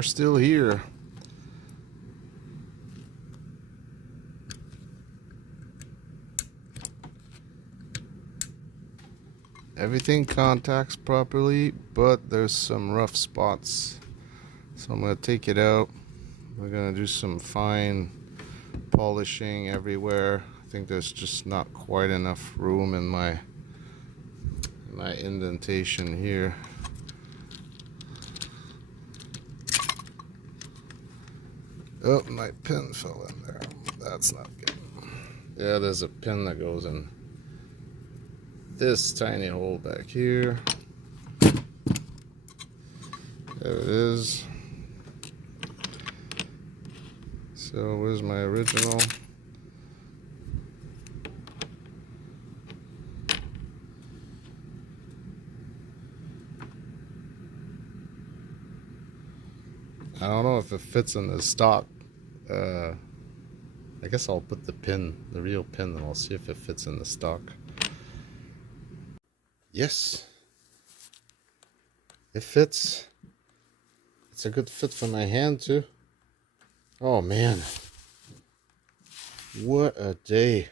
are still here. Everything contacts properly, but there's some rough spots. So I'm going to take it out. We're going to do some fine polishing everywhere. I think there's just not quite enough room in my indentation here. Oh, my pin fell in there. That's not good. Yeah, there's a pin that goes in this tiny hole back here. There it is. So where's my original? I don't know if it fits in the stock. I guess I'll put the real pin, and I'll see if it fits in the stock. Yes, it fits. It's a good fit for my hand too. Oh man, what a day.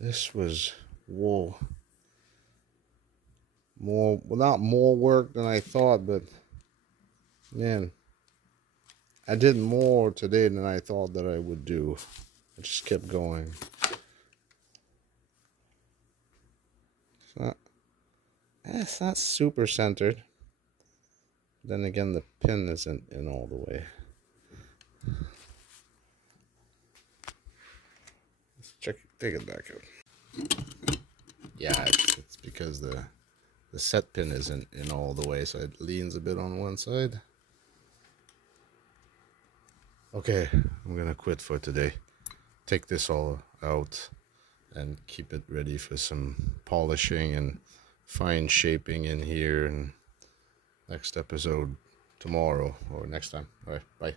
This was, whoa. Not more work than I thought, but man, I did more today than I thought that I would do. I just kept going. It's not super centered. Then again, the pin isn't in all the way. Let's take it back out. Yeah, it's because the set pin isn't in all the way, so it leans a bit on one side. Okay, I'm gonna quit for today. Take this all out and keep it ready for some polishing and fine shaping in here, and next episode tomorrow or next time. All right, bye.